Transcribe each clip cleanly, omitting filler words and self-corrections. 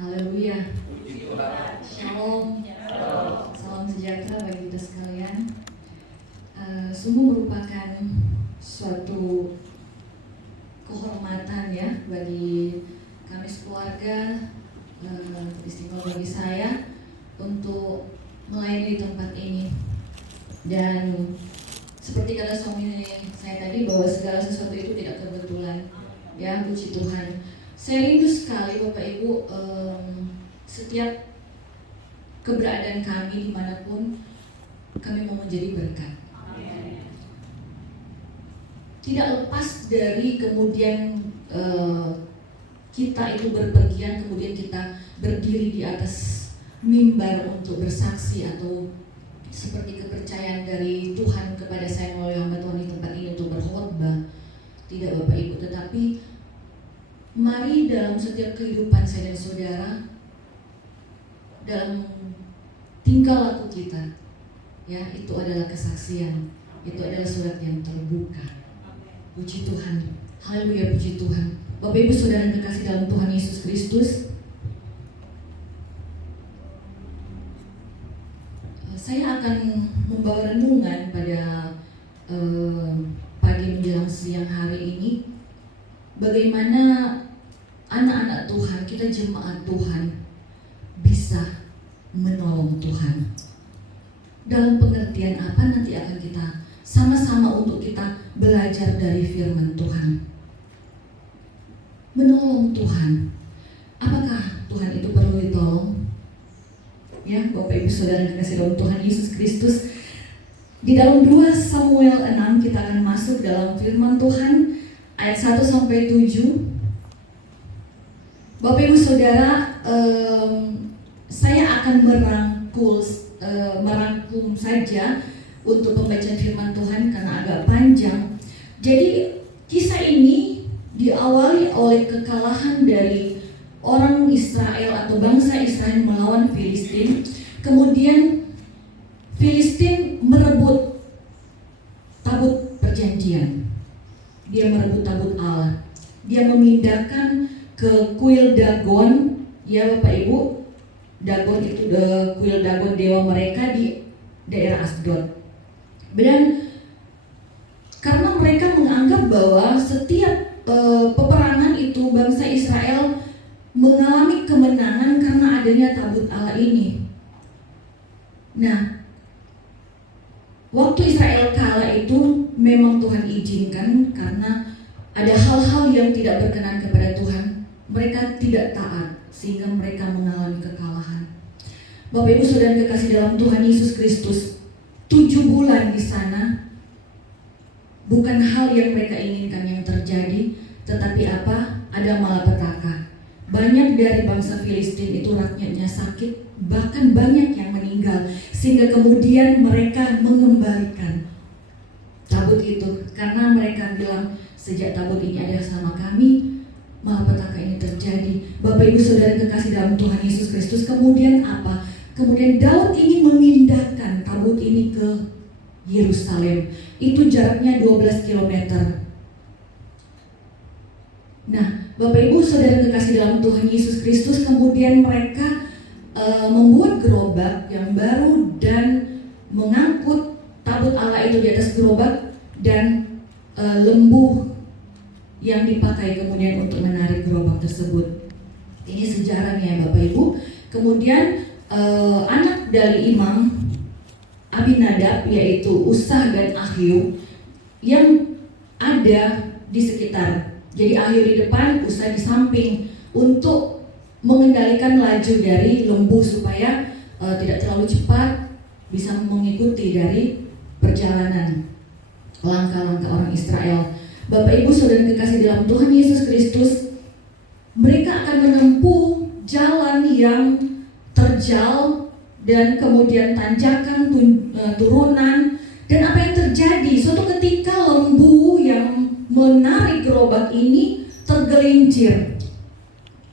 Haleluya. Shalom. Salam sejahtera bagi kita sekalian. Sungguh merupakan suatu kehormatan ya bagi kami sekeluarga, istimewa bagi saya untuk melayani di tempat ini. Dan seperti kata suami saya tadi bahwa segala sesuatu itu tidak kebetulan. Ya, puji Tuhan. Saya rindu sekali Bapak Ibu, setiap keberadaan kami dimanapun kami mau menjadi berkat. Tidak lepas dari kemudian kita itu berpergian, kemudian kita berdiri di atas mimbar untuk bersaksi atau seperti kepercayaan dari Tuhan kepada saya melalui hamba Tuhan di tempat ini untuk berkhotbah. Tidak Bapak Ibu, tetapi mari dalam setiap kehidupan saya dan saudara, dalam tingkah laku kita, ya, itu adalah kesaksian, itu adalah surat yang terbuka. Puji Tuhan, haleluya, puji Tuhan. Bapak Ibu saudara yang terkasih dalam Tuhan Yesus Kristus, saya akan membawa renungan pada pagi menjelang siang hari ini. Bagaimana anak-anak Tuhan, kita jemaat Tuhan bisa menolong Tuhan. Dalam pengertian apa nanti akan kita sama-sama untuk kita belajar dari firman Tuhan. Menolong Tuhan. Apakah Tuhan itu perlu ditolong? Ya, Bapak Ibu Saudara yang dikasihi dalam Tuhan Yesus Kristus. Di dalam 2 Samuel 6 kita akan masuk dalam firman Tuhan ayat 1 sampai 7. Bapak Ibu Saudara, saya akan merangkum saja untuk pembacaan firman Tuhan karena agak panjang. Jadi kisah ini diawali oleh kekalahan dari orang Israel atau bangsa Israel melawan Filistin. Kemudian Filistin merebut tabut perjanjian. Dia merebut tabut Allah. Dia memindahkan ke kuil Dagon, ya Bapak Ibu. Dagon itu kuil Dagon dewa mereka di daerah Asdod. Dan karena mereka menganggap bahwa setiap peperangan itu bangsa Israel mengalami kemenangan karena adanya tabut Allah ini. Nah, waktu Israel kalah itu memang Tuhan izinkan karena ada hal-hal yang tidak berkenan kepada Tuhan. Mereka tidak taat sehingga mereka mengalami kekalahan. Bapak Ibu Saudara yang kekasih dalam Tuhan Yesus Kristus, 7 bulan di sana bukan hal yang mereka inginkan yang terjadi, tetapi apa? Ada malapetaka. Banyak dari bangsa Filistin itu rakyatnya sakit, bahkan banyak yang meninggal, sehingga kemudian mereka mengembalikan tabut itu karena mereka bilang sejak tabut ini ada sama kami, malapetaka ini terjadi. Bapak Ibu Saudara kekasih dalam Tuhan Yesus Kristus, kemudian apa? Kemudian Daud ingin memindahkan tabut ini ke Yerusalem. Itu jaraknya 12 km. Nah, Bapak Ibu Saudara kekasih dalam Tuhan Yesus Kristus, kemudian mereka membuat gerobak yang baru dan mengangkut tabut Allah itu di atas gerobak dan lembu yang dipakai kemudian untuk menarik gerobak tersebut. Ini sejarahnya Bapak Ibu. Kemudian anak dari imam Abinadab yaitu Usah dan Ahio yang ada di sekitar. Jadi Ahio di depan, Usah di samping untuk mengendalikan laju dari lembu supaya tidak terlalu cepat, bisa mengikuti dari perjalanan langkah-langkah orang Israel. Bapak Ibu Saudara kekasih dalam Tuhan Yesus Kristus, mereka akan menempuh jalan yang terjal dan kemudian tanjakan, turunan. Dan apa yang terjadi? Suatu ketika lembu yang menarik gerobak ini tergelincir.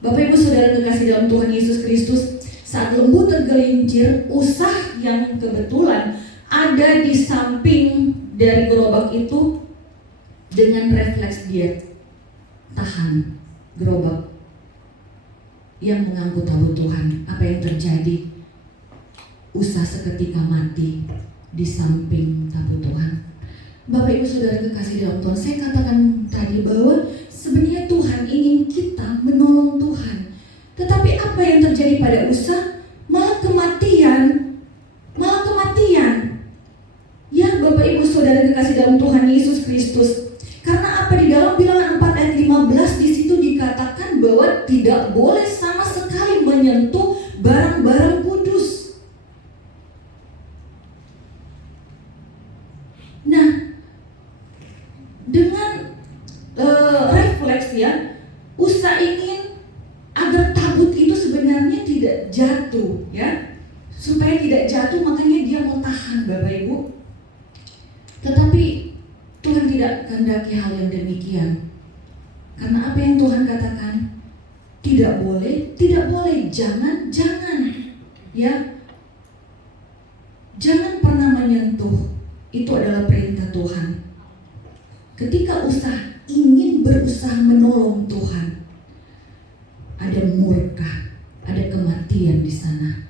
Bapak Ibu Saudara kekasih dalam Tuhan Yesus Kristus, saat lembu tergelincir, Usah yang kebetulan ada di samping dari gerobak itu, dengan refleks dia tahan gerobak. yang mengangkut tabut Tuhan. Apa yang terjadi? Usa seketika mati di samping tabut Tuhan. Bapak Ibu Saudara kekasih dalam Tuhan, saya katakan tadi bahwa sebenarnya Tuhan ingin kita menolong Tuhan. Tetapi apa yang terjadi pada Usa? Malah kematian. Ya Bapak Ibu Saudara kekasih dalam Tuhan Yesus Kristus. Karena apa? Di dalam Bilangan 4 ayat 15 di situ dikatakan bahwa tidak boleh sama sekali menyentuh barang-barang kudus. Nah, dengan refleks ya, Usa ingin agar tabut itu sebenarnya tidak jatuh ya. Supaya tidak jatuh makanya dia mau tahan Bapak Ibu. Tetapi Tuhan tidak kehendaki hal yang demikian. Karena apa yang Tuhan katakan? Tidak boleh, jangan ya. Jangan pernah menyentuh. Itu adalah perintah Tuhan. Ketika ingin berusaha menolong Tuhan, ada murka, ada kematian di sana.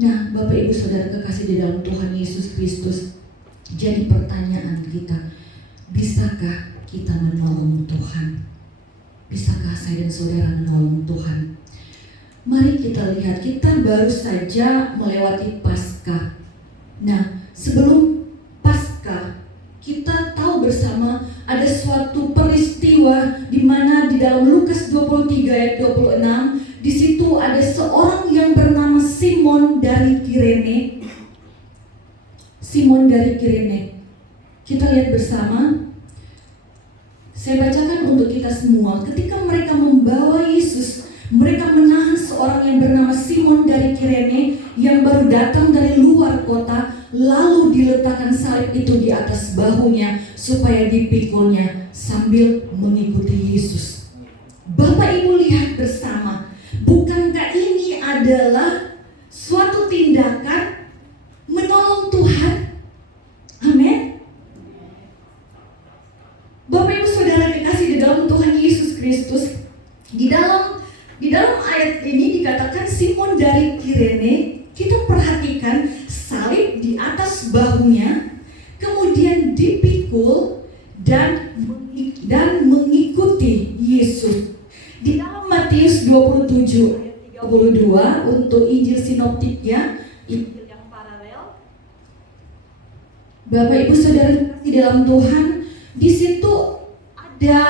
Nah, Bapak Ibu Saudara kekasih di dalam Tuhan Yesus Kristus, jadi pertanyaan kita, bisakah kita menolong Tuhan? Bisakah saya dan saudara menolong Tuhan? Mari kita lihat, kita baru saja melewati Paskah. Nah, sebelum Paskah, kita tahu bersama ada suatu peristiwa di mana di dalam Lukas 23 ayat 26, di situ ada seorang yang bernama Simon dari Kirene. Kita lihat bersama. Saya bacakan untuk kita semua. Ketika mereka membawa Yesus, mereka menahan seorang yang bernama Simon dari Kirene yang baru datang dari luar kota, lalu diletakkan salib itu di atas bahunya supaya dipikulnya sambil mengikuti Yesus. Bapak Ibu lihat bersama, bukankah ini adalah suatu tindakan menolong Tuhan? Amin. Bapak Ibu Saudara dikasih di dalam Tuhan Yesus Kristus, di dalam ayat ini dikatakan Simon dari Kirene. Kita perhatikan salib di atas bahunya, kemudian dipikul dan mengikuti Yesus. Di dalam Matius 27 ayat 32 untuk Injil sinoptiknya, Injil yang paralel. Bapak Ibu Saudara di dalam Tuhan, di situ ada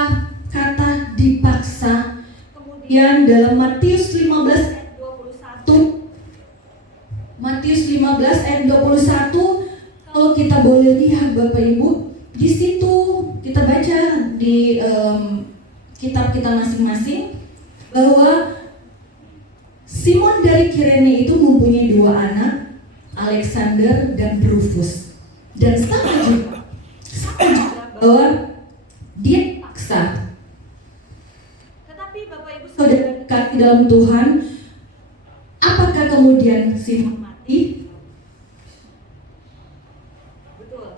kata dipaksa. Kemudian dalam Matius 15 ayat 21, kalau kita boleh lihat Bapak Ibu, di situ kita baca di kitab kita masing-masing bahwa Simon dari Kirene itu mempunyai 2 anak, Alexander dan Rufus. Dan sama juga bahwa dia dipaksa. Tetapi Bapak Ibu Saudara kekasih dalam Tuhan, apakah kemudian Simon mati? Betul.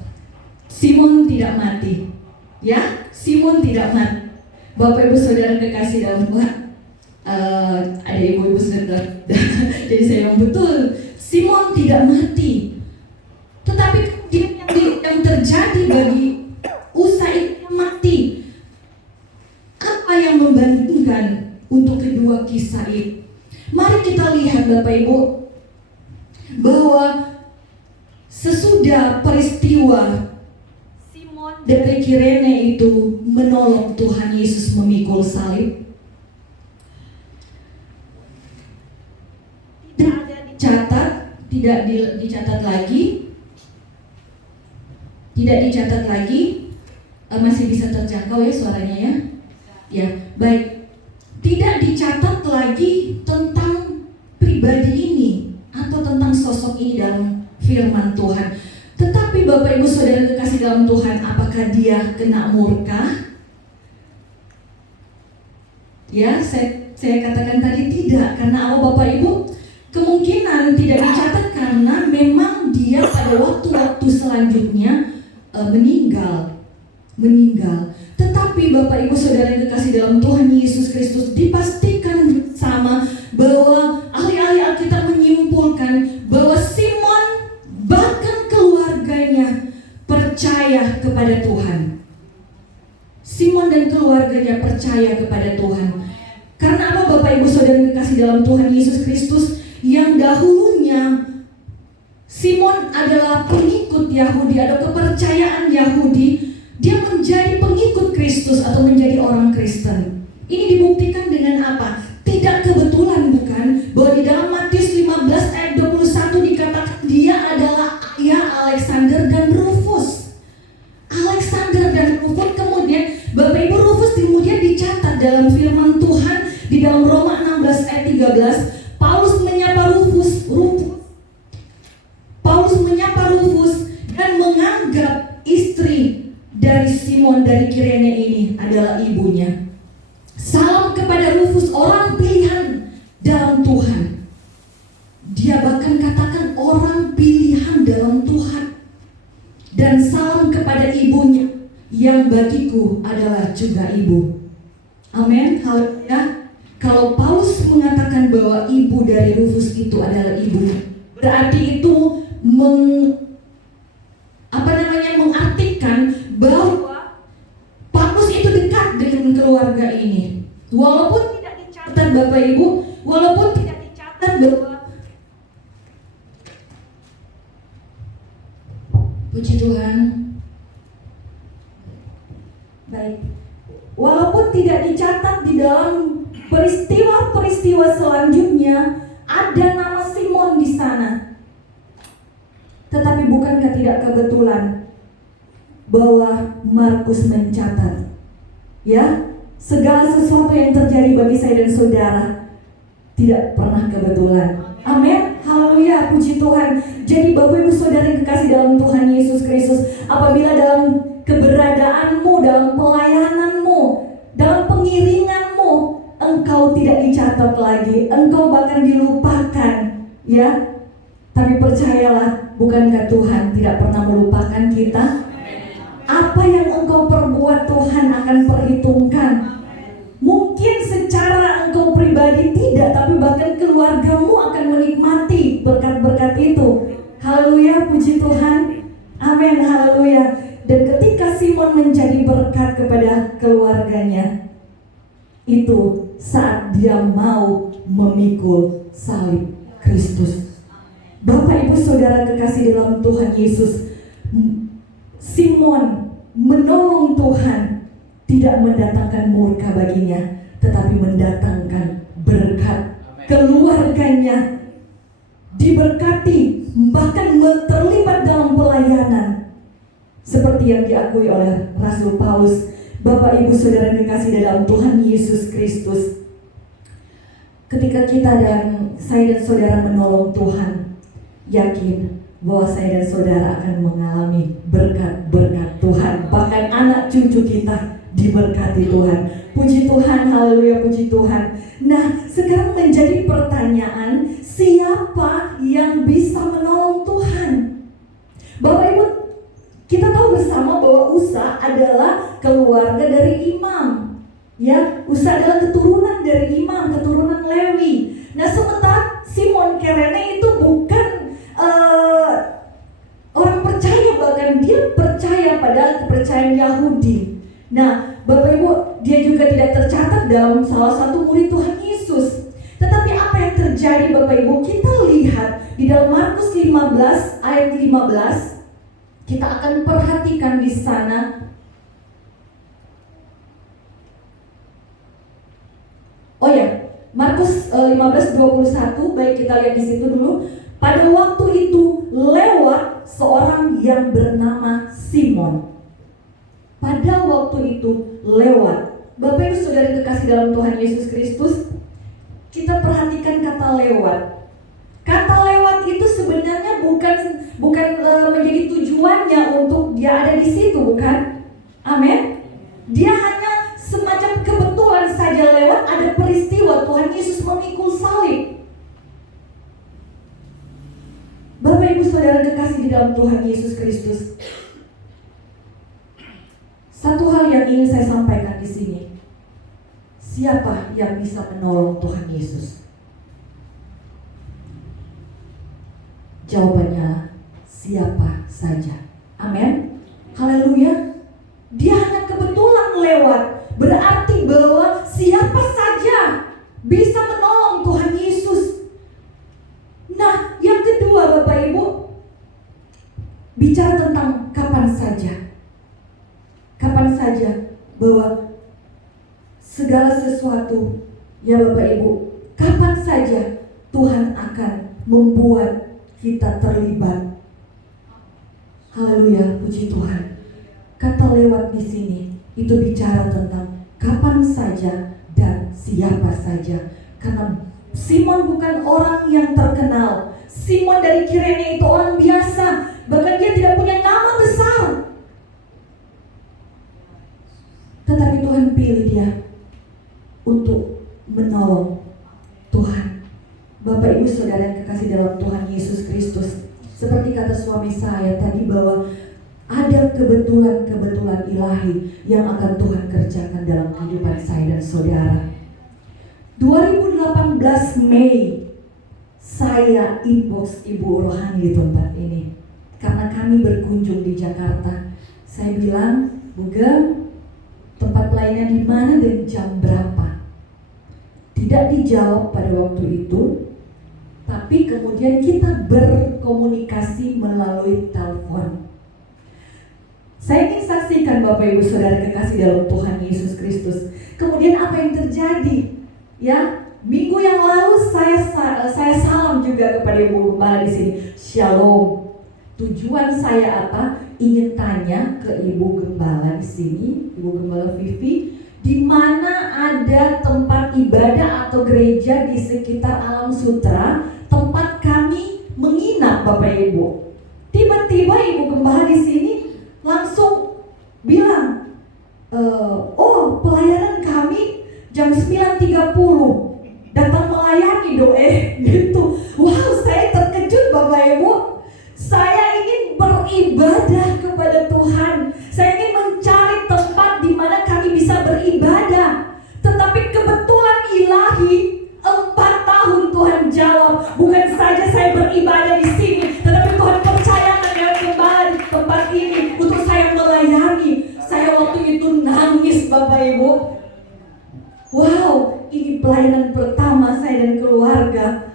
Simon tidak mati. Ya, Simon tidak mati. Bapak Ibu Saudara kekasih dalam Tuhan, ada ibu-ibu saudara. Jadi saya bilang betul, Simon tidak mati. Tetapi yang terjadi bagi Usa itu mati. Apa yang membandingkan untuk kedua kisah itu? Mari kita lihat Bapak Ibu, bahwa sesudah peristiwa Simon dari Kirene itu menolong Tuhan Yesus memikul salib, tidak dicatat lagi, masih bisa terjangkau ya suaranya ya? Ya, baik. Tidak dicatat lagi tentang pribadi ini atau tentang sosok ini dalam firman Tuhan. Tetapi Bapak Ibu Saudara kekasih dalam Tuhan, apakah dia kena murka? Ya, saya katakan tadi tidak. Karena apa Bapak Ibu? Kemungkinan tidak dicatat karena memang dia pada waktu-waktu selanjutnya meninggal. Tetapi Bapak Ibu Saudara yang kekasih dalam Tuhan Yesus Kristus, dipastikan sama dalam Tuhan Yesus Kristus, yang dahulunya Simon adalah pengikut Yahudi atau kepercayaan Yahudi, dia menjadi pengikut Kristus atau menjadi orang Kristen. Ini dibuktikan dengan apa? Tidak kebetulan bukan? Bahwa di dalam Matius 15 ayat 21 dikatakan dia adalah ayah Alexander dan Rufus. Alexander dan Rufus, kemudian Bapak Ibu, Rufus kemudian dicatat dalam firman Tuhan di dalam Roma 16 ayat 13. Paulus menyapa Rufus dan menganggap istri dari Simon dari Kirene ini adalah ibunya. Salam kepada Rufus, orang pilihan dalam Tuhan. Dia bahkan katakan orang pilihan dalam Tuhan. Dan salam kepada ibunya, yang bagiku adalah juga ibu. Amin. Haleluya. Kalau Paulus mengatakan bahwa ibu dari Rufus itu adalah ibu, berarti itu mengartikan bahwa Paulus itu dekat dengan keluarga ini. Walaupun tidak dicatat Bapak Ibu, walaupun tidak dicatat bahwa, puji Tuhan, baik, walaupun tidak dicatat di dalam peristiwa-peristiwa selanjutnya ada nama Simon di sana. Tetapi bukankah tidak kebetulan bahwa Markus mencatat, ya, segala sesuatu yang terjadi bagi saya dan saudara tidak pernah kebetulan. Amin. Haleluya, puji Tuhan. Jadi Bapak Ibu Saudara yang kekasih dalam Tuhan Yesus Kristus, apabila dalam keberadaanmu, dalam pelayananmu, dalam pengiringanmu, engkau tidak dicatat lagi, engkau bahkan dilupakan, ya. Tapi percayalah, bukankah Tuhan tidak pernah melupakan kita? Apa yang engkau perbuat Tuhan akan perhitungkan. Mungkin secara engkau pribadi tidak, tapi bahkan keluargamu akan menikmati berkat-berkat itu. Haleluya, puji Tuhan. Amin, haleluya. Dan ketika Simon menjadi berkat kepada keluarganya, itu saat dia mau memikul salib Kristus. Bapak Ibu Saudara kekasih dalam Tuhan Yesus, Simon menolong Tuhan, tidak mendatangkan murka baginya, tetapi mendatangkan berkat. Keluarganya diberkati, bahkan terlibat dalam pelayanan seperti yang diakui oleh Rasul Paulus. Bapak Ibu Saudara kekasih dalam Tuhan Yesus Kristus, ketika kita dan saya dan saudara menolong Tuhan, yakin bahwa saya dan saudara akan mengalami berkat-berkat Tuhan. Bahkan anak cucu kita diberkati Tuhan. Puji Tuhan, haleluya, puji Tuhan. Nah, sekarang menjadi pertanyaan, siapa yang bisa menolong Tuhan? Bapak Ibu, kita tahu bersama bahwa Usa adalah keluarga dari imam. Ya, Usa adalah keturunan dari imam, keturunan Lewi. Nah, sementara Simon Kirene itu bukan orang percaya, bahkan dia percaya pada kepercayaan Yahudi. Nah, Bapak Ibu, dia juga tidak tercatat dalam salah satu murid Tuhan Yesus. Tetapi apa yang terjadi Bapak Ibu? Kita lihat di dalam Markus 15 ayat 15. Kita akan perhatikan di sana. Oh ya, Markus 15:21, baik kita lihat di situ dulu. Pada waktu itu lewat seorang yang bernama Simon. Pada waktu itu lewat. Bapak Ibu Saudara kekasih dalam Tuhan Yesus Kristus, kita perhatikan kata lewat. Kata lewat itu sebenarnya bukan menjadi tujuannya untuk dia ada di situ, bukan? Amin. Dia hanya semacam kebetulan saja lewat, ada peristiwa Tuhan Yesus memikul salib. Bapak Ibu Saudara kekasih di dalam Tuhan Yesus Kristus, satu hal yang ingin saya sampaikan di sini. Siapa yang bisa menolong Tuhan Yesus? Jawabannya siapa saja. Amin. Haleluya. Dia hanya kebetulan lewat, berarti bahwa siapa saja bisa menolong Tuhan bicara tentang kapan saja. Kapan saja bahwa segala sesuatu, ya Bapak Ibu, kapan saja Tuhan akan membuat kita terlibat. Haleluya, puji Tuhan. Kata lewat di sini itu bicara tentang kapan saja dan siapa saja. Karena Simon bukan orang yang terkenal. Simon dari Kirene itu orang biasa, bahkan dia tidak punya nama besar. Tetapi Tuhan pilih dia untuk menolong Tuhan. Bapak Ibu Saudara yang kekasih dalam Tuhan Yesus Kristus, seperti kata suami saya tadi bahwa ada kebetulan-kebetulan ilahi yang akan Tuhan kerjakan dalam kehidupan saya dan saudara. 2018 Mei saya inbox Ibu Rohani di tempat ini karena kami berkunjung di Jakarta. Saya bilang, Bu Gem, tempat pelayanan di mana dan jam berapa? Tidak dijawab pada waktu itu, tapi kemudian kita berkomunikasi melalui telepon. Saya ingin saksikan Bapak Ibu Saudara kekasih dalam Tuhan Yesus Kristus. Kemudian apa yang terjadi? Ya, minggu yang lalu saya salam juga kepada Ibu Gembala di sini. Shalom. Tujuan saya apa? Ingin tanya ke Ibu Gembala di sini, Ibu Gembala Vivi, di mana ada tempat ibadah atau gereja di sekitar Alam Sutra, tempat kami menginap Bapak Ibu. Tiba-tiba Ibu Gembala di sini langsung bilang, oh pelayanan kami jam 9.30 datang melayani gitu. Wow, saya terkejut Bapak Ibu. Saya ingin beribadah kepada Tuhan. Saya ingin mencari tempat di mana kami bisa beribadah. Tetapi kebetulan ilahi 4 tahun Tuhan jawab. Bukan saja saya beribadah di sini, tetapi Tuhan percayakan yang kembali di tempat ini untuk saya melayani. Saya waktu itu nangis Bapak Ibu. Wow, ini pelayanan pertama saya dan keluarga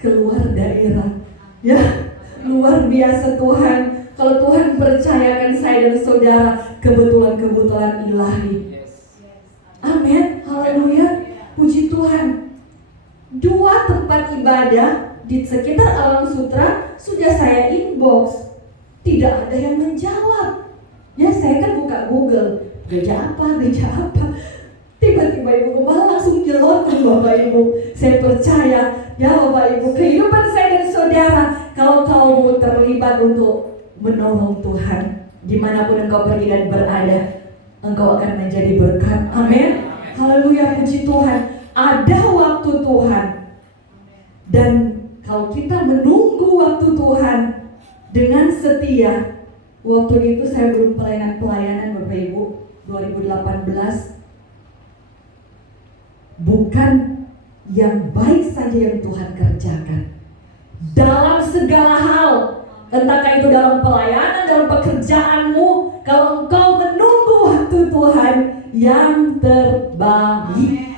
keluar daerah. Ya, luar biasa Tuhan. Kalau Tuhan percayakan saya dan saudara, kebetulan-kebetulan ilahi. Amin, haleluya, puji Tuhan. 2 tempat ibadah di sekitar Alam Sutra sudah saya inbox, tidak ada yang menjawab. Ya, saya kan buka Google, gereja apa. Tiba-tiba Ibu Gembala langsung jelotkan Bapak Ibu. Saya percaya, ya Bapak Ibu, kehidupan saya dan saudara, kalau kau terlibat untuk menolong Tuhan, dimanapun engkau pergi dan berada, engkau akan menjadi berkat. Amin. Haleluya, puji Tuhan. Ada waktu Tuhan. Dan kalau kita menunggu waktu Tuhan dengan setia, waktu itu saya belum pelayanan Bapak Ibu, 2018. Bukan yang baik saja yang Tuhan kerjakan dalam segala hal, entahkah itu dalam pelayanan, dalam pekerjaanmu. Kalau engkau menunggu waktu Tuhan yang terbaik.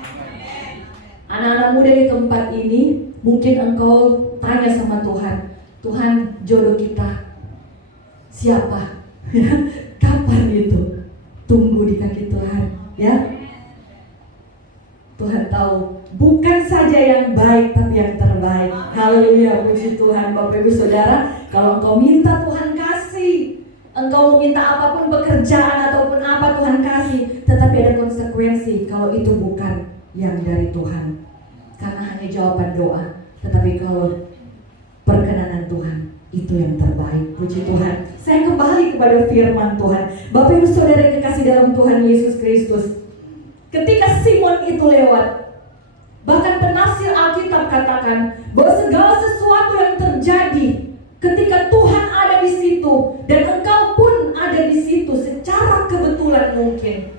Anak-anak muda di tempat ini, mungkin engkau tanya sama Tuhan, Tuhan, jodoh kita siapa? Kapan itu? Tunggu di kaki Tuhan, ya. Tuhan tahu, bukan saja yang baik tapi yang terbaik. Haleluya, puji Tuhan. Bapak Ibu Saudara, kalau engkau minta Tuhan kasih, engkau minta apapun pekerjaan ataupun apa Tuhan kasih, tetapi ada konsekuensi kalau itu bukan yang dari Tuhan. Karena hanya jawaban doa, tetapi kalau perkenanan Tuhan, itu yang terbaik. Puji Tuhan. Saya kembali kepada firman Tuhan. Bapak Ibu Saudara yang kekasih dalam Tuhan Yesus Kristus, ketika Simon itu lewat, bahkan penafsir Alkitab katakan bahwa segala sesuatu yang terjadi ketika Tuhan ada di situ dan engkau pun ada di situ secara kebetulan mungkin,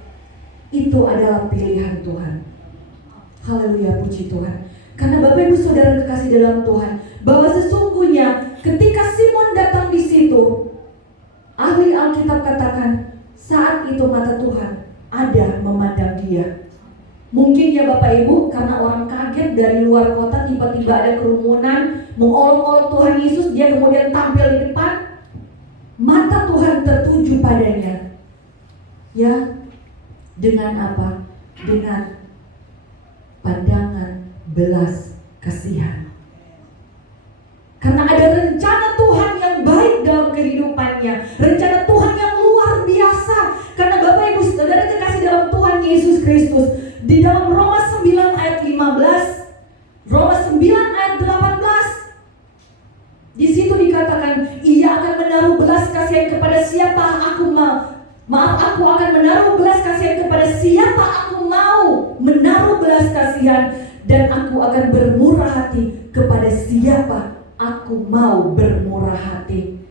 itu adalah pilihan Tuhan. Haleluya, puji Tuhan. Karena Bapak Ibu Saudara yang kekasih dalam Tuhan, bahwa sesungguhnya ketika Simon datang di situ, ahli Alkitab katakan saat itu mata Tuhan ada memandang dia. Mungkin ya Bapak Ibu, karena orang kaget dari luar kota, tiba-tiba ada kerumunan mengolok-olok Tuhan Yesus, dia kemudian tampil di depan. Mata Tuhan tertuju padanya. Ya, dengan apa? Dengan pandangan belas kasihan. Karena ada rencana Tuhan yang baik dalam kehidupannya. Rencana Tuhan yang luar biasa. Karena Bapak Ibu Saudara kekasih dalam Tuhan Yesus Kristus, di dalam Roma 9 ayat 15, Roma 9 ayat 18, di situ dikatakan, ia akan menaruh belas kasihan kepada siapa aku mau. Aku akan menaruh belas kasihan kepada siapa aku mau menaruh belas kasihan, dan aku akan bermurah hati kepada siapa aku mau bermurah hati.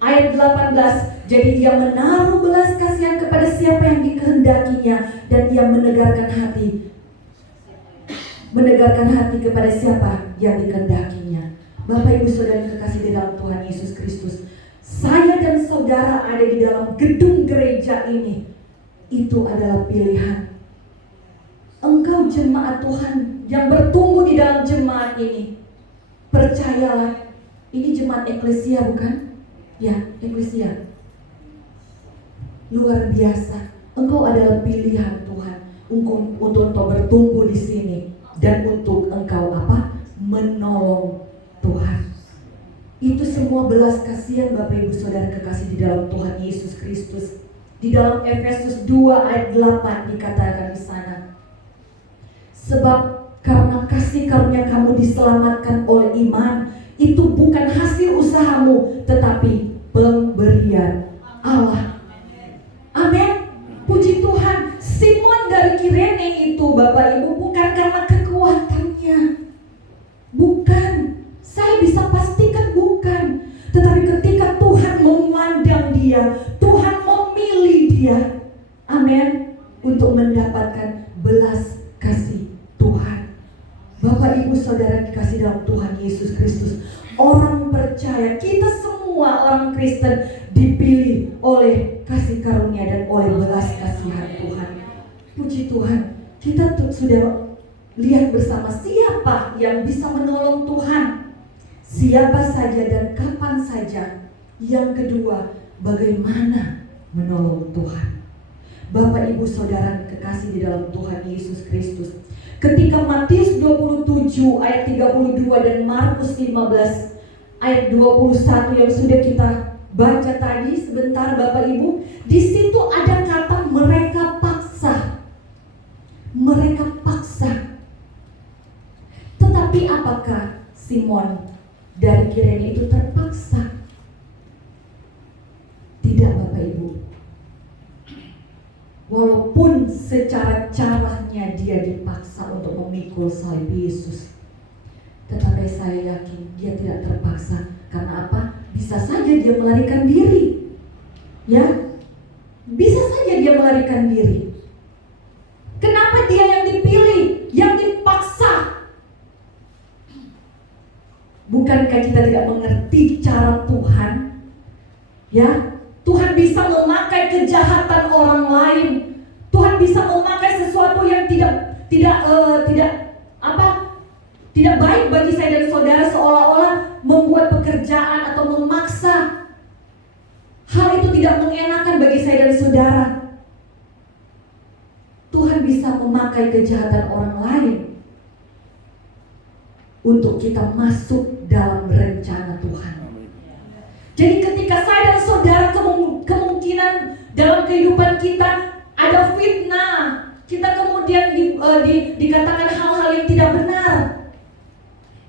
Ayat 18, jadi ia menaruh belas kasihan kepada siapa yang dikehendakinya, dan ia menegarkan hati kepada siapa yang dikehendakinya. Bapak Ibu Saudara kekasih di dalam Tuhan Yesus Kristus, saya dan saudara ada di dalam gedung gereja ini, itu adalah pilihan. Engkau jemaat Tuhan yang bertumbuh di dalam jemaat ini, percayalah, ini jemaat eklesia bukan? Ya, eklesia. Luar biasa. Engkau adalah pilihan Tuhan untuk engkau bertumbuh di sini, dan untuk engkau apa? Menolong Tuhan. Itu semua belas kasihan Bapak Ibu Saudara kekasih di dalam Tuhan Yesus Kristus. Di dalam Efesus 2 ayat 8 dikatakan di sana, sebab karena kasih karunia kamu diselamatkan oleh iman, itu bukan hasil usahamu, tetapi pemberian Allah. Amin. Puji Tuhan. Simon dari Kirene itu Bapak Ibu bukan karena kekuatannya, bukan. Saya bisa pastikan bukan. Tetapi ketika Tuhan memandang dia, Tuhan memilih dia, amin, untuk mendapatkan belas kasih Tuhan. Bapak Ibu Saudara dikasih dalam Tuhan Yesus Kristus, orang percaya, kita semua orang Kristen dipilih oleh kasih karunia dan oleh belas kasihan Tuhan. Puji Tuhan. Kita sudah lihat bersama siapa yang bisa menolong Tuhan, siapa saja dan kapan saja. Yang kedua, bagaimana menolong Tuhan. Bapak Ibu Saudara kekasih di dalam Tuhan Yesus Kristus, ketika Matius 27 ayat 32 dan Markus 15 ayat 21 yang sudah kita baca tadi sebentar Bapak Ibu, di situ ada kata mereka paksa. Mereka paksa. Tetapi apakah Simon dari Kirene itu terpaksa? Tidak Bapak Ibu. Walaupun secara caranya dia dipaksa untuk memikul salib Yesus, tetapi saya yakin dia tidak terpaksa. Karena apa? Bisa saja dia melarikan diri. Ya, bisa saja dia melarikan diri. Kenapa dia yang dipilih, yang dipaksa? Bukankah kita tidak mengerti cara Tuhan? Ya, Tuhan bisa memakai kejahatan orang lain. Tuhan bisa memakai sesuatu yang tidak baik bagi saya dan saudara, seolah-olah membuat pekerjaan atau memaksa. Hal itu tidak mengenakan bagi saya dan saudara. Tuhan bisa memakai kejahatan orang lain untuk kita masuk dalam rencana Tuhan. Jadi ketika saya dan saudara kemungkinan dalam kehidupan kita ada fitnah, kita kemudian dikatakan hal-hal yang tidak benar,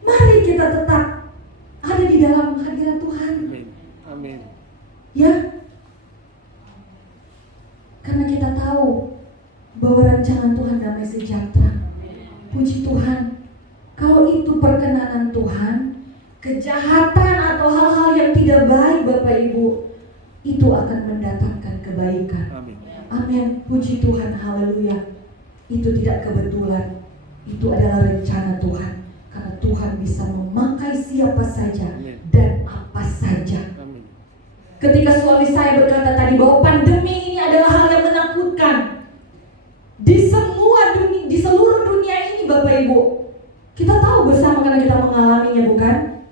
mari kita tetap ada di dalam hadirat Tuhan. Amin. Ya, karena kita tahu bahwa rancangan Tuhan damai sejahtera. Puji Tuhan. Kalau itu perkenanan Tuhan, kejahatan atau hal-hal yang tidak baik Bapak Ibu, itu akan mendatangkan kebaikan. Amin. Puji Tuhan. Haleluya. Itu tidak kebetulan. Itu adalah rencana Tuhan. Karena Tuhan bisa memakai siapa saja dan apa saja. Ketika suami saya berkata tadi bahwa pandemi ini adalah hal yang menakutkan di seluruh dunia ini Bapak Ibu, kita tahu bersama karena kita mengalaminya, bukan?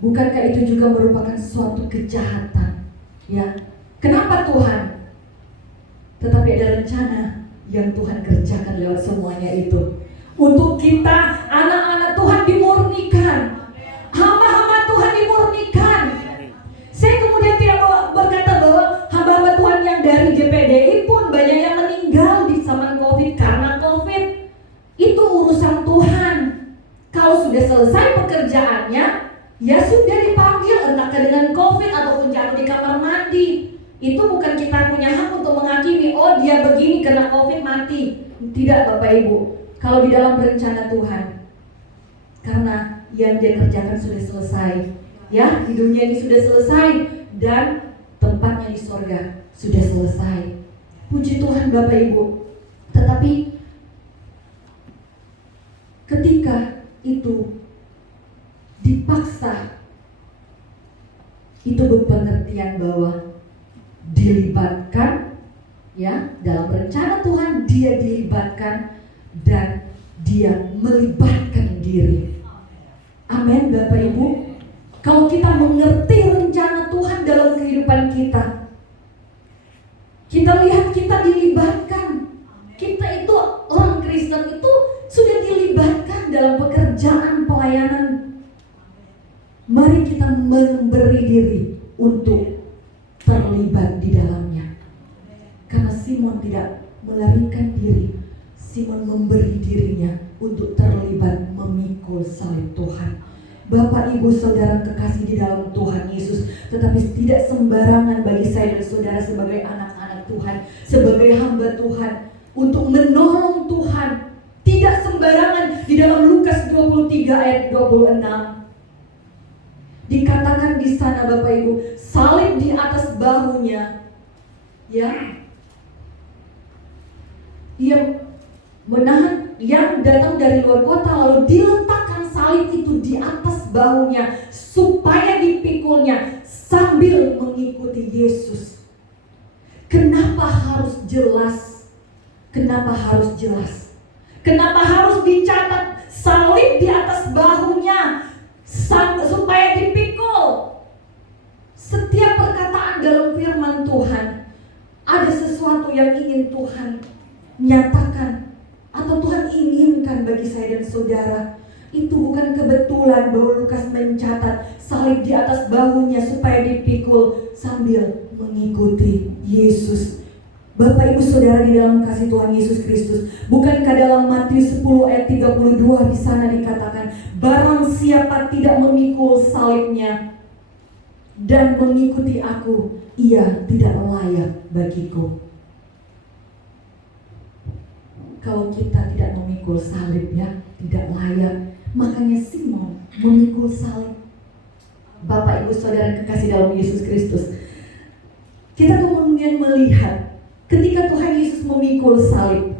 Bukankah itu juga merupakan suatu kejahatan? Ya, kenapa Tuhan? Tetapi ada rencana yang Tuhan kerjakan lewat semuanya itu. Untuk kita, anak-anak Tuhan dimurnikan, hamba-hamba Tuhan dimurnikan. Saya kemudian tidak berkata bahwa hamba-hamba Tuhan yang dari GPDI pun banyak yang meninggal di zaman COVID karena COVID. Itu urusan Tuhan. Kalau sudah selesai pekerjaannya, ya sudah dipanggil, entahkah dengan COVID ataupun jatuh di kamar mandi. Itu bukan kita punya hak untuk menghakimi, oh dia begini kena COVID mati. Tidak Bapak Ibu. Kalau di dalam rencana Tuhan, karena yang dia kerjakan sudah selesai, ya di dunia ini sudah selesai, dan tempatnya di sorga sudah selesai. Puji Tuhan Bapak Ibu. Tetapi ketika itu dipaksa, itu berpengertian bahwa dilibatkan, ya dalam rencana Tuhan dia dilibatkan dan dia melibatkan diri. Amin Bapak Ibu. Kalau kita mengerti rencana Tuhan dalam kehidupan kita, kita lihat kita dilibatkan. Kita itu orang Kristen itu sudah dilibatkan dalam pekerjaan pelayanan. Mari kita memberi diri untuk terlibat di dalamnya. Karena Simon tidak melarikan diri, Simon memberi dirinya untuk terlibat memikul salib Tuhan. Bapak Ibu Saudara kekasih di dalam Tuhan Yesus, tetapi tidak sembarangan bagi saya dan saudara sebagai anak-anak Tuhan, sebagai hamba Tuhan, untuk menolong Tuhan. Tidak sembarangan. Di dalam Lukas 23 ayat 26 dikatakan di sana Bapak Ibu, salib di atas bahunya, ya, ia menahan yang datang dari luar kota, lalu diletakkan salib itu di atas bahunya supaya dipikulnya sambil mengikuti Yesus. Kenapa harus jelas? Kenapa harus jelas? Kenapa harus dicatat salib di atas bahunya supaya dipikul? Setiap perkataan dalam firman Tuhan ada sesuatu yang ingin Tuhan nyatakan atau Tuhan inginkan bagi saya dan saudara. Itu bukan kebetulan bahwa Lukas mencatat salib di atas bahunya supaya dipikul sambil mengikuti Yesus. Bapak Ibu Saudara di dalam kasih Tuhan Yesus Kristus, bukankah dalam Matius 10 ayat 32 di sana dikatakan, barang siapa tidak memikul salibnya dan mengikuti aku, ia tidak layak bagiku. Kalau kita tidak memikul salib, ya tidak layak. Makanya Simon memikul salib. Bapak Ibu Saudara kekasih dalam Yesus Kristus, kita kemudian melihat ketika Tuhan Yesus memikul salib,